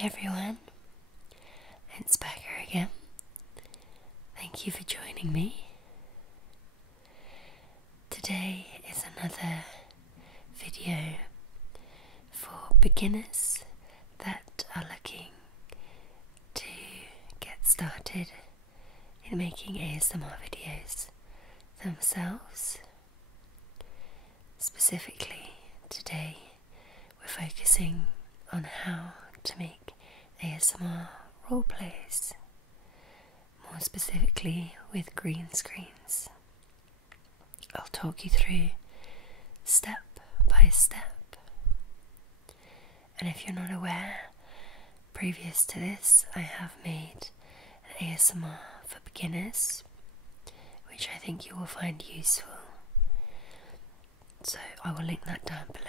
Hi everyone, it's Becca again. Thank you for joining me. Today is another video for beginners that are looking to get started in making ASMR videos themselves. Specifically, today we're focusing on how to make ASMR roleplays, more specifically with green screens. I'll talk you through step by step, and if you're not aware, previous to this I have made an ASMR for beginners, which I think you will find useful, so I will link that down below.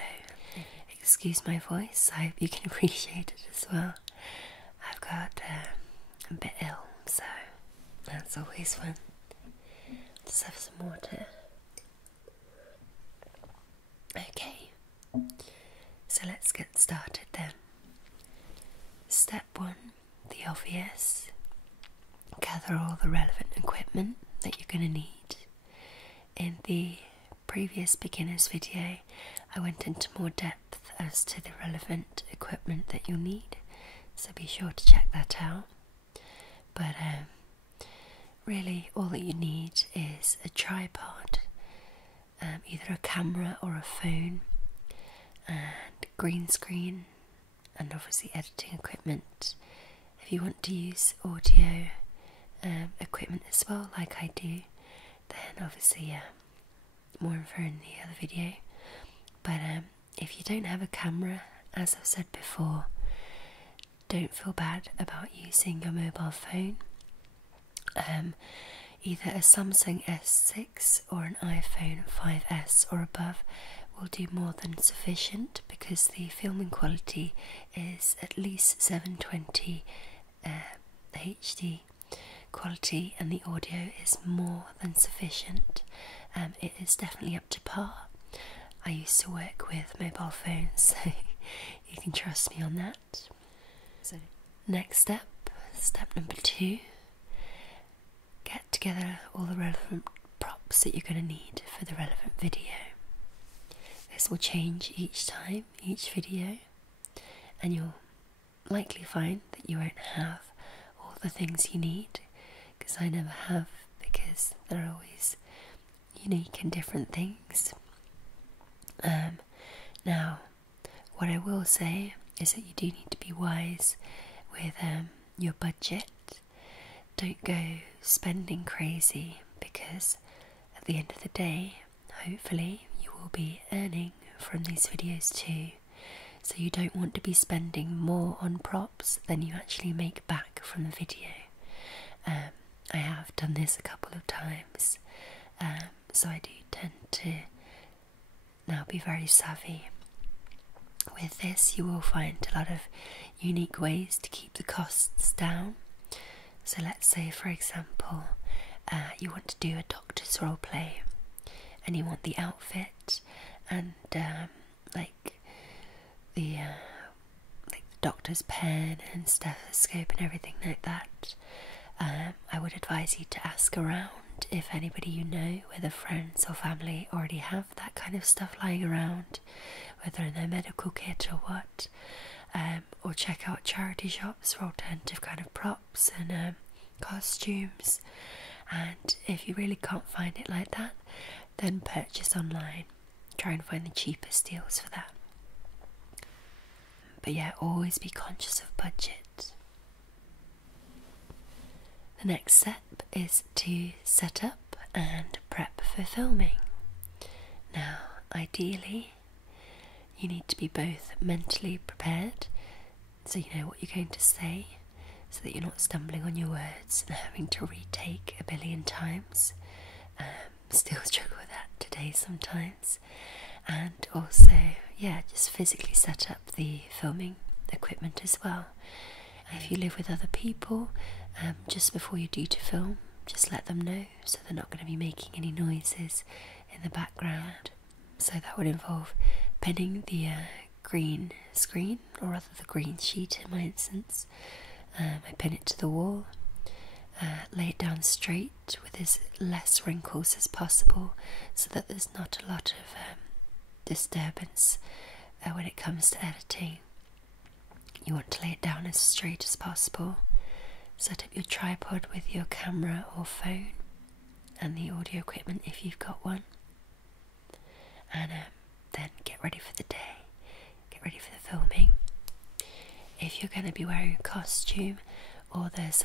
Excuse my voice, I hope you can appreciate it as well. I've got a bit ill, so that's always fun. Just have some water. Okay, so let's get started then. Step 1, the obvious. Gather all the relevant equipment that you're going to need. In the previous beginners video, I went into more depth as to the relevant equipment that you'll need, so be sure to check that out. But really all that you need is a tripod, either a camera or a phone, and green screen, and obviously editing equipment. If you want to use audio equipment as well, like I do, then obviously more info in the other video. But if you don't have a camera, as I've said before, don't feel bad about using your mobile phone. Either a Samsung S6 or an iPhone 5S or above will do more than sufficient, because the filming quality is at least 720 HD quality, and the audio is more than sufficient. It is definitely up to par. I used to work with mobile phones, so you can trust me on that. So next step, step number 2, get together all the relevant props that you're going to need for the relevant video. This will change each time, each video, and you'll likely find that you won't have all the things you need, because I never have, because they're always unique and different things. Now, what I will say is that you do need to be wise with your budget. Don't go spending crazy, because at the end of the day, hopefully you will be earning from these videos too. So you don't want to be spending more on props than you actually make back from the video. I have done this a couple of times, so I do tend to now be very savvy. With this, you will find a lot of unique ways to keep the costs down. So let's say, for example, you want to do a doctor's roleplay, and you want the outfit and like the doctor's pen and stethoscope and everything like that. I would advise you to ask around if anybody you know, whether friends or family, already have that kind of stuff lying around, whether in their medical kit or what, or check out charity shops for alternative kind of props and costumes. And if you really can't find it like that, then purchase online. Try and find the cheapest deals for that. But yeah, always be conscious of budget. The next step is to set up and prep for filming. Now, ideally, you need to be both mentally prepared, so you know what you're going to say, so that you're not stumbling on your words and having to retake a billion times. Still struggle with that today sometimes. And also, yeah, just physically set up the filming equipment as well. If you live with other people, just before you're due to film, just let them know, so they're not going to be making any noises in the background. So that would involve pinning the green screen, or rather the green sheet in my instance. I pin it to the wall, lay it down straight with as less wrinkles as possible so that there's not a lot of disturbance when it comes to editing. You want to lay it down as straight as possible. Set up your tripod with your camera or phone and the audio equipment if you've got one, and then get ready for the day, get ready for the filming. If you're going to be wearing a costume or there's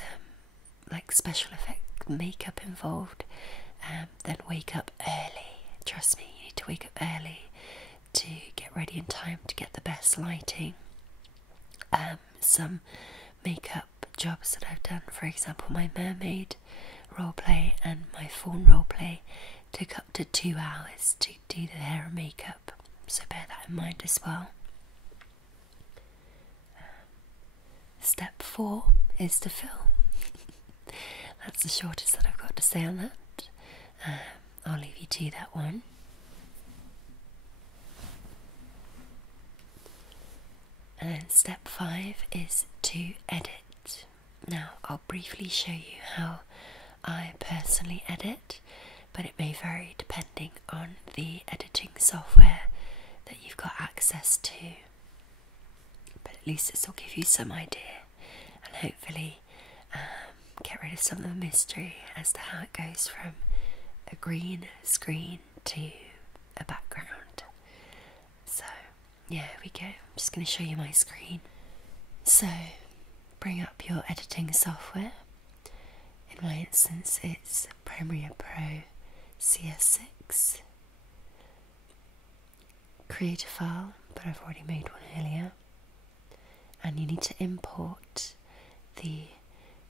like special effect makeup involved, then wake up early. Trust me, you need to wake up early to get ready in time to get the best lighting. Some makeup jobs that I've done, for example my mermaid roleplay and my fawn roleplay, took up to 2 hours to do the hair and makeup, so bear that in mind as well. Step 4 is to film. That's the shortest that I've got to say on that. I'll leave you to that one. And then step 5 is to edit. Now I'll briefly show you how I personally edit, but it may vary depending on the editing software that you've got access to. But at least this will give you some idea and hopefully get rid of some of the mystery as to how it goes from a green screen to a background. So yeah, here we go. I'm just going to show you my screen. So bring up your editing software. In my instance it's Premiere Pro CS6. Create a file, but I've already made one earlier. And you need to import the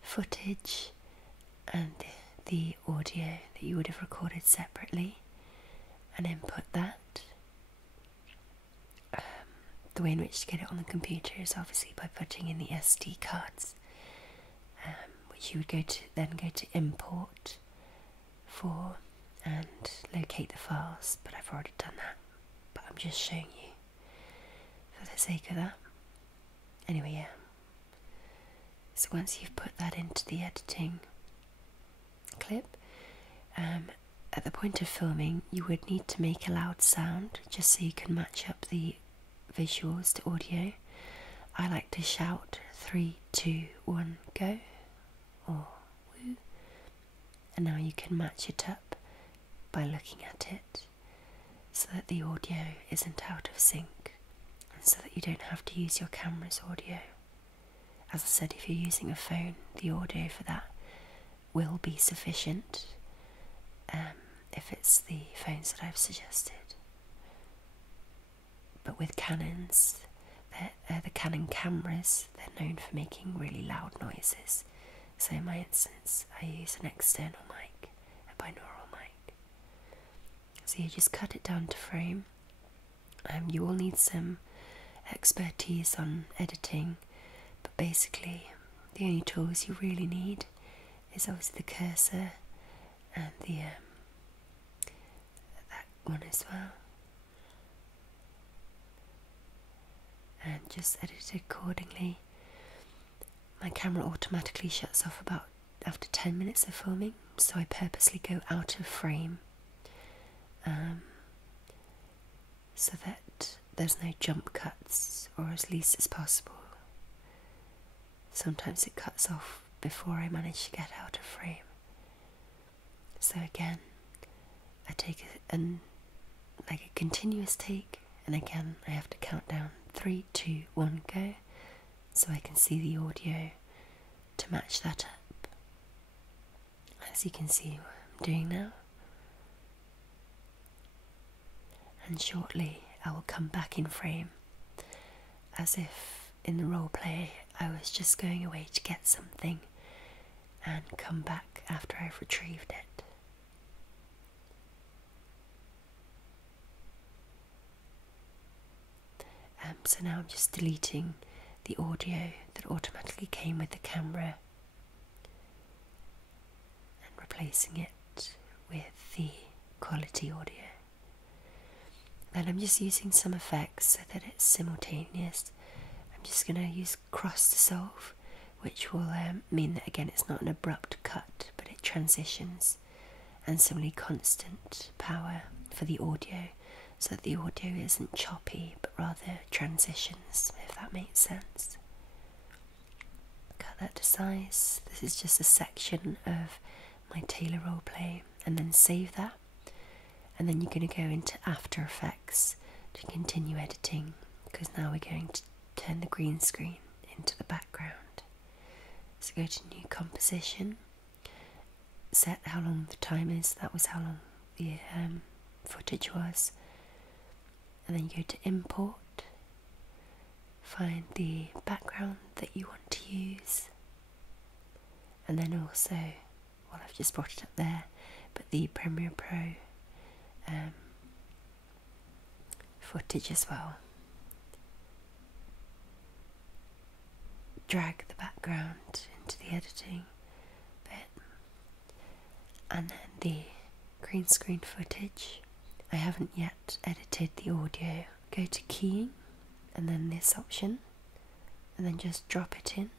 footage and the audio that you would have recorded separately and input that. The way in which to get it on the computer is obviously by putting in the SD cards, which you would then go to import for and locate the files, but I've already done that, but I'm just showing you for the sake of that. Anyway, yeah, so once you've put that into the editing clip, at the point of filming you would need to make a loud sound just so you can match up the visuals to audio. I like to shout 3, 2, 1, go, or woo, and now you can match it up by looking at it so that the audio isn't out of sync and so that you don't have to use your camera's audio. As I said, if you're using a phone, the audio for that will be sufficient if it's the phones that I've suggested. But with Canons, the Canon cameras, they're known for making really loud noises. So in my instance, I use an external mic, a binaural mic. So you just cut it down to frame. You will need some expertise on editing, but basically the only tools you really need is obviously the cursor and the that one as well. And just edit it accordingly. My camera automatically shuts off about after 10 minutes of filming, so I purposely go out of frame so that there's no jump cuts, or as least as possible. Sometimes it cuts off before I manage to get out of frame. So again, I take like a continuous take, and again I have to count down 3, 2, 1, go, so I can see the audio to match that up. As you can see what I'm doing now. And shortly I will come back in frame, as if in the roleplay I was just going away to get something and come back after I've retrieved it. So now I'm just deleting the audio that automatically came with the camera and replacing it with the quality audio. Then I'm just using some effects so that it's simultaneous. I'm just going to use cross dissolve, which will mean that again it's not an abrupt cut, but it transitions, and similarly constant power for the audio, so that the audio isn't choppy but rather transitions, if that makes sense. Cut that to size. This is just a section of my Taylor roleplay, and then save that, and then you're going to go into After Effects to continue editing, because now we're going to turn the green screen into the background. So go to New Composition, set how long the time is, that was how long the footage was, and then you go to Import, find the background that you want to use, and then also, well, I've just brought it up there, but the Premiere Pro footage as well. Drag the background into the editing bit, and then the green screen footage. I haven't yet edited the audio. Go to keying and then this option, and then just drop it in.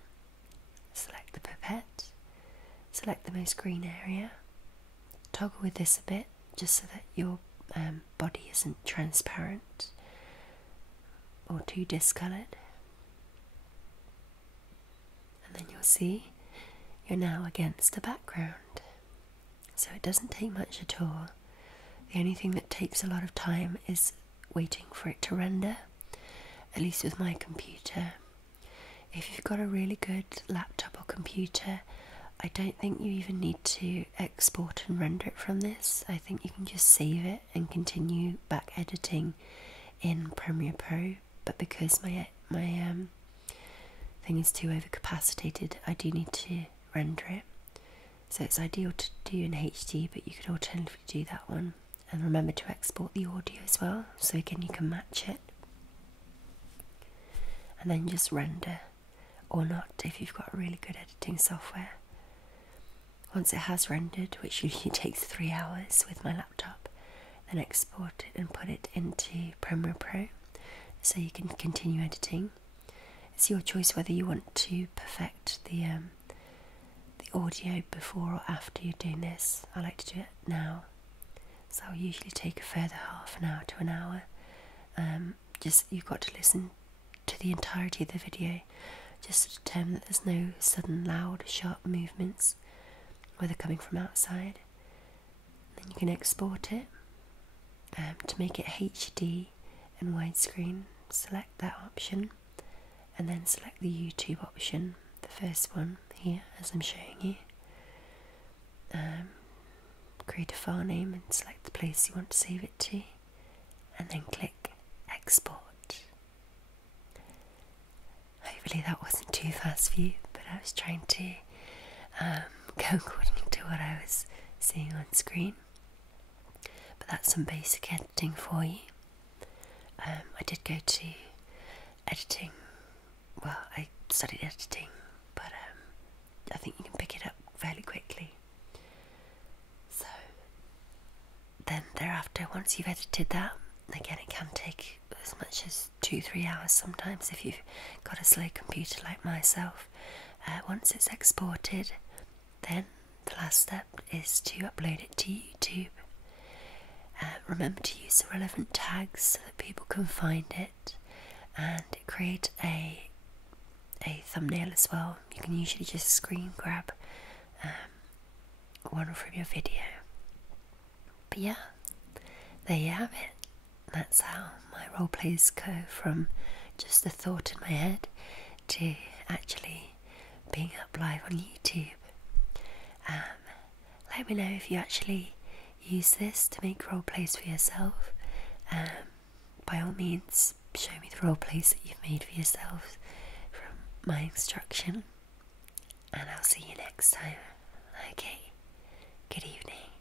Select the pipette, select the most green area, toggle with this a bit just so that your body isn't transparent or too discoloured, and then you'll see you're now against the background. So it doesn't take much at all. The only thing that takes a lot of time is waiting for it to render, at least with my computer. If you've got a really good laptop or computer, I don't think you even need to export and render it from this. I think you can just save it and continue back editing in Premiere Pro, but because my thing is too overcapacitated, I do need to render it. So it's ideal to do in HD, but you could alternatively do that one. And remember to export the audio as well, so again you can match it. And then just render, or not if you've got a really good editing software. Once it has rendered, which usually takes 3 hours with my laptop, then export it and put it into Premiere Pro so you can continue editing. It's your choice whether you want to perfect the audio before or after you're doing this. I like to do it now, so I'll usually take a further half an hour to an hour. Just you've got to listen to the entirety of the video just to determine that there's no sudden loud sharp movements, whether coming from outside. Then you can export it to make it HD and widescreen. Select that option and then select the YouTube option, the first one here as I'm showing you. Create a file name and select the place you want to save it to, and then click export. Hopefully that wasn't too fast for you, but I was trying to go according to what I was seeing on screen. But that's some basic editing for you. I did go to editing, well, I studied editing, but I think you can pick it up fairly quickly. So then thereafter, once you've edited that, again it can take as much as 2-3 hours sometimes if you've got a slow computer like myself. Once it's exported, then the last step is to upload it to YouTube. Remember to use the relevant tags so that people can find it, and create a thumbnail as well. You can usually just screen grab one from your video. But yeah, there you have it. That's how my roleplays go from just a thought in my head to actually being up live on YouTube. Let me know if you actually use this to make roleplays for yourself. By all means, show me the roleplays that you've made for yourselves from my instruction, and I'll see you next time. Okay, good evening.